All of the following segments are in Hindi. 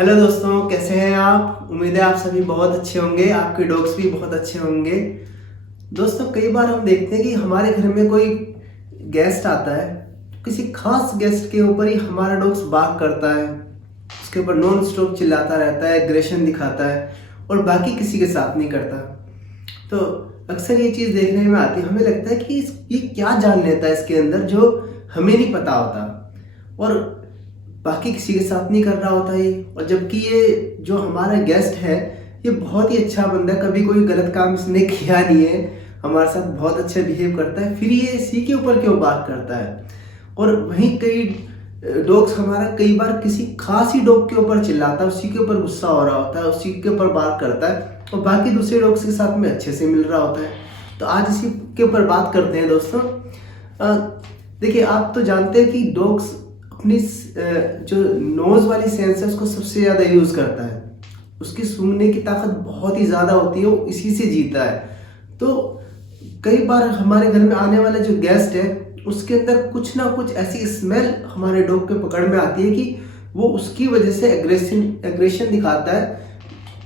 हेलो दोस्तों, कैसे हैं आप। उम्मीद है आप सभी बहुत अच्छे होंगे, आपके डॉग्स भी बहुत अच्छे होंगे। दोस्तों, कई बार हम देखते हैं कि हमारे घर में कोई गेस्ट आता है, किसी खास गेस्ट के ऊपर ही हमारा डॉग्स बार्क करता है, उसके ऊपर नॉन स्टॉप चिल्लाता रहता है, एग्रेशन दिखाता है और बाकी किसी के साथ नहीं करता। तो अक्सर ये चीज़ देखने में आती है, हमें लगता है कि ये क्या जान लेता है इसके अंदर जो हमें नहीं पता होता, और बाकी किसी के साथ नहीं कर रहा होता ये। और जबकि ये जो हमारा गेस्ट है, ये बहुत ही अच्छा बंदा है, कभी कोई गलत काम इसने किया नहीं है, हमारे साथ बहुत अच्छा बिहेव करता है, फिर ये इसी के ऊपर क्यों बात करता है। और वहीं कई डॉग्स हमारा कई बार किसी खास ही डॉग के ऊपर चिल्लाता है, उसी के ऊपर गुस्सा हो रहा होता है, उसी के ऊपर बात करता है और बाकी दूसरे डॉग्स के साथ में अच्छे से मिल रहा होता है। तो आज इसी के ऊपर बात करते हैं दोस्तों। देखिए, आप तो जानते हैं कि डॉग्स अपनी जो नोज वाली सेंस है उसको सबसे ज़्यादा यूज़ करता है, उसकी सूंघने की ताकत बहुत ही ज़्यादा होती है, वो इसी से जीता है। तो कई बार हमारे घर में आने वाला जो गेस्ट है उसके अंदर कुछ ना कुछ ऐसी स्मेल हमारे डॉग के पकड़ में आती है कि वो उसकी वजह से एग्रेशन दिखाता है,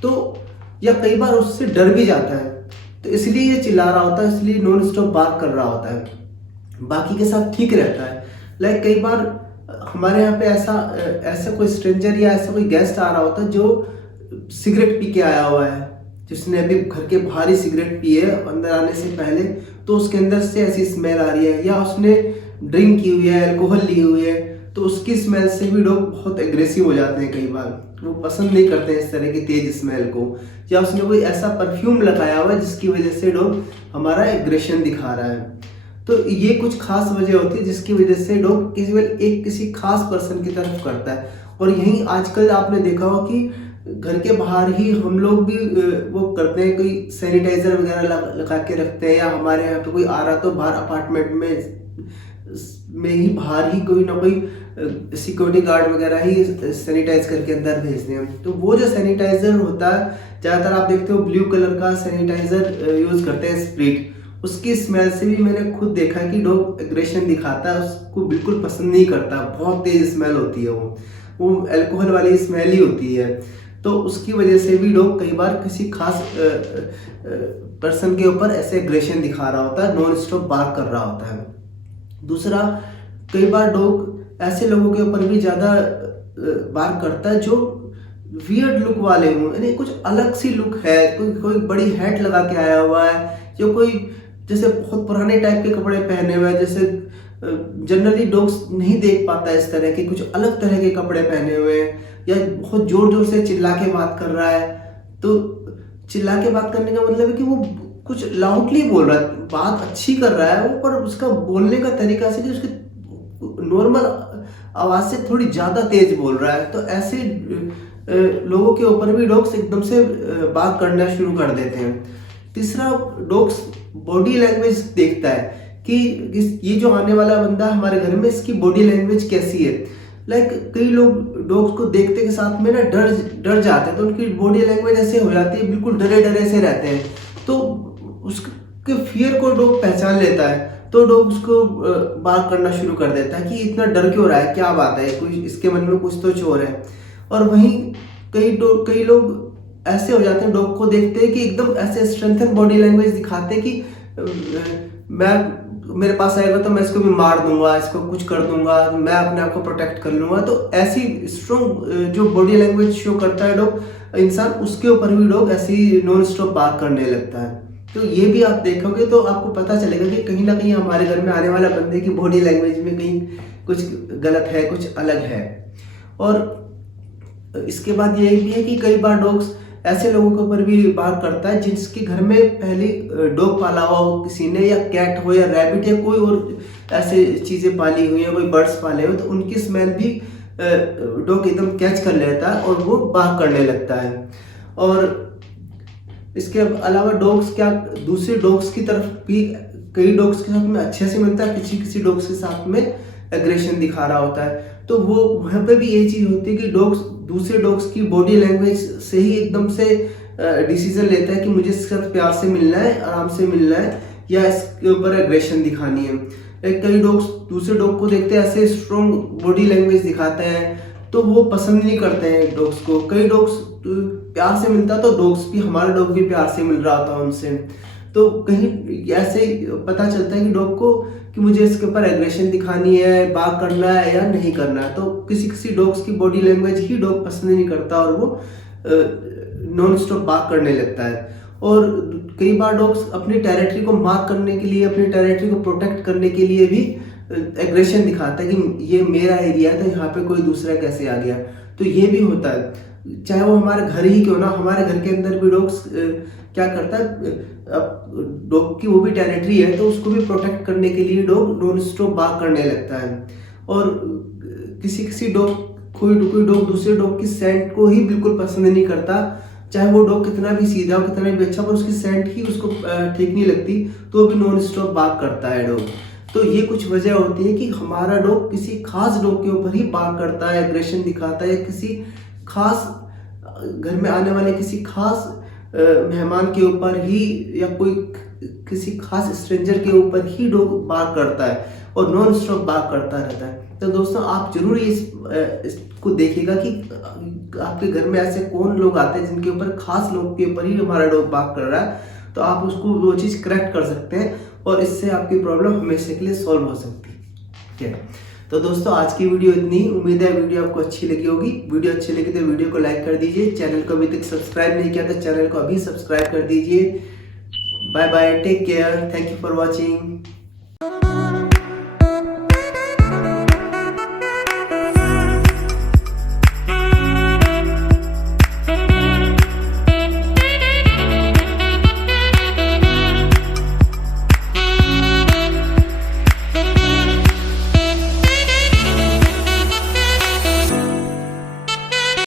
तो या कई बार उससे डर भी जाता है, तो इसलिए ये चिल्ला रहा होता है, इसलिए नॉन स्टॉप बार्क कर रहा होता है, बाकी के साथ ठीक रहता है। लाइक कई बार हमारे यहाँ पे ऐसा कोई स्ट्रेंजर या ऐसा कोई गेस्ट आ रहा होता है जो सिगरेट पी के आया हुआ है, जिसने अभी घर के बाहर ही सिगरेट पी है अंदर आने से पहले, तो उसके अंदर से ऐसी स्मेल आ रही है, या उसने ड्रिंक की हुई है, अल्कोहल ली हुई है, तो उसकी स्मेल से भी लोग बहुत एग्रेसिव हो जाते हैं। कई बार वो पसंद नहीं करते हैं इस तरह की तेज स्मेल को, या उसने कोई ऐसा परफ्यूम लगाया हुआ है जिसकी वजह से लोग हमारा एग्रेशन दिखा रहा है। तो ये कुछ खास वजह होती है जिसकी वजह से डॉग किसी खास पर्सन की तरफ करता है। और यही आजकल आपने देखा हो कि घर के बाहर ही हम लोग भी वो करते हैं, कोई सैनिटाइजर वगैरह लगा के रखते हैं, या हमारे यहाँ पे कोई आ रहा तो बाहर अपार्टमेंट में ही बाहर ही कोई ना कोई सिक्योरिटी गार्ड वगैरह ही सैनिटाइज करके अंदर भेजते हैं। तो वो जो सैनिटाइजर होता है, ज़्यादातर आप देखते हो ब्लू कलर का सैनिटाइजर यूज़ करते हैं, स्प्रिट। उसकी स्मेल से भी मैंने खुद देखा है कि डॉग एग्रेशन दिखाता है, उसको बिल्कुल पसंद नहीं करता, बहुत तेज स्मेल होती है, वो अल्कोहल वाली स्मेल ही होती है। तो उसकी वजह से भी डॉग कई बार किसी खास पर्सन के ऊपर ऐसे एग्रेशन दिखा रहा होता है, नॉन स्टॉप बार्क कर रहा होता है। दूसरा, कई बार डॉग ऐसे लोगों के ऊपर भी ज़्यादा बार्क करता है जो वियर्ड लुक वाले हों, यानी कुछ अलग सी लुक है, कोई बड़ी हैट लगा के आया हुआ है, जो कोई जैसे बहुत पुराने टाइप के कपड़े पहने हुए हैं, जैसे जनरली डॉग्स नहीं देख पाता है इस तरह के, कुछ अलग तरह के कपड़े पहने हुए हैं, या बहुत जोर जोर से चिल्ला के बात कर रहा है। तो चिल्ला के बात करने का मतलब है कि वो कुछ लाउडली बोल रहा है, बात अच्छी कर रहा है वो, पर उसका बोलने का तरीका से कि उसके नॉर्मल आवाज़ से थोड़ी ज़्यादा तेज बोल रहा है। तो ऐसे लोगों के ऊपर भी डॉग्स एकदम से बात करना शुरू कर देते हैं। तीसरा, डॉग्स बॉडी लैंग्वेज देखता है कि ये जो आने वाला बंदा हमारे घर में, इसकी बॉडी लैंग्वेज कैसी है। लाइक कई लोग डॉग्स को देखते के साथ में ना डर जाते हैं, तो उनकी बॉडी लैंग्वेज ऐसे हो जाती है, बिल्कुल डरे डरे से रहते हैं। तो उसके फियर को डॉग पहचान लेता है, तो डॉग उसको बात करना शुरू कर देता है कि इतना डर क्यों रहा है, क्या बात है, कोई इसके मन में कुछ तो चोर है। और वहीं कई लोग ऐसे हो जाते हैं, डॉग को देखते हैं कि एकदम ऐसे स्ट्रेंथन बॉडी लैंग्वेज दिखाते हैं कि मेरे पास आएगा तो मैं इसको भी मार दूंगा, इसको कुछ कर दूंगा, मैं अपने आप को प्रोटेक्ट कर लूंगा। तो ऐसी स्ट्रॉन्ग जो बॉडी लैंग्वेज शो करता है डॉग इंसान, उसके ऊपर भी डॉग ऐसी नॉन स्टॉप बात करने लगता है। तो ये भी आप देखोगे तो आपको पता चलेगा कि कहीं ना कहीं हमारे घर में आने वाला बंदे की बॉडी लैंग्वेज में कहीं कुछ गलत है, कुछ अलग है। और इसके बाद ये भी है कि कई बार डॉग्स ऐसे लोगों के ऊपर भी बात करता है जिसके घर में पहले डॉग पाला हुआ हो किसी ने, या कैट हो या रैबिट या कोई और ऐसे चीज़ें पाली हुई हैं, कोई बर्ड्स पाले हुए, तो उनकी स्मेल भी डॉग एकदम कैच कर लेता है और वो बात करने लगता है। और इसके अलावा डॉग्स क्या दूसरे डॉग्स की तरफ भी कई डॉग्स के साथ में अच्छे से मिलता है, किसी डॉग्स के साथ में एग्रेशन दिखा रहा होता है। तो वो वहाँ पे भी यही चीज़ होती है कि डॉग्स दूसरे डॉग्स की बॉडी लैंग्वेज से ही एकदम से डिसीजन लेता है कि मुझे इसके साथ प्यार से मिलना है, आराम से मिलना है, या इसके ऊपर एग्रेशन दिखानी है। कई डॉग्स दूसरे डॉग को देखते हैं ऐसे स्ट्रॉन्ग बॉडी लैंग्वेज दिखाते हैं, तो वो पसंद नहीं करते हैं डॉग्स को। कई डॉग्स प्यार से मिलता तो डॉग्स भी, हमारा डॉग भी प्यार से मिल रहा था उनसे। तो कहीं ऐसे पता चलता है कि डॉग को कि मुझे इसके ऊपर एग्रेशन दिखानी है, बाग करना है या नहीं करना है। तो किसी किसी डॉग्स की बॉडी लैंग्वेज ही डॉग पसंद नहीं करता और वो नॉन स्टॉप बाग करने लगता है। और कई बार डॉग्स अपनी टेरिटरी को मार्क करने के लिए, अपनी टेरिटरी को प्रोटेक्ट करने के लिए भी एग्रेशन दिखाता है कि ये मेरा एरिया है तो यहाँ पे कोई दूसरा कैसे आ गया। तो ये भी होता है, चाहे वो हमारे घर ही क्यों ना, हमारे घर के अंदर भी डॉग्स क्या करता है, अब डॉग की वो भी टेरिटरी है तो उसको भी प्रोटेक्ट करने के लिए डॉग नॉन स्टॉप बार्क करने लगता है। और किसी किसी डॉग, कोई डॉग दूसरे डॉग की सेंट को ही बिल्कुल पसंद नहीं करता, चाहे वो डॉग कितना भी सीधा हो, कितना भी अच्छा, पर उसकी सेंट ही उसको ठीक नहीं लगती तो वो भी नॉन स्टॉप बार्क करता है डॉग। तो ये कुछ वजह होती है कि हमारा डॉग किसी खास डॉग के ऊपर ही बार्क करता है, एग्रेशन दिखाता है, किसी खास घर में आने वाले किसी खास मेहमान के ऊपर ही या कोई किसी खास स्ट्रेंजर के ऊपर ही डॉग बार्क करता है और नॉन स्टॉप बार्क करता रहता है। तो दोस्तों आप जरूर इसको देखिएगा कि आपके घर में ऐसे कौन लोग आते हैं जिनके ऊपर, खास लोग के ऊपर ही हमारा डॉग बार्क कर रहा है, तो आप उसको वो चीज़ करेक्ट कर सकते हैं और इससे आपकी प्रॉब्लम हमेशा के लिए सॉल्व हो सकती है। ठीक है, तो दोस्तों आज की वीडियो इतनी, उम्मीद है वीडियो आपको अच्छी लगी होगी। वीडियो अच्छी लगी तो वीडियो को लाइक कर दीजिए, चैनल को अभी तक सब्सक्राइब नहीं किया तो चैनल को अभी सब्सक्राइब कर दीजिए। Bye bye, take care, thank you for watching.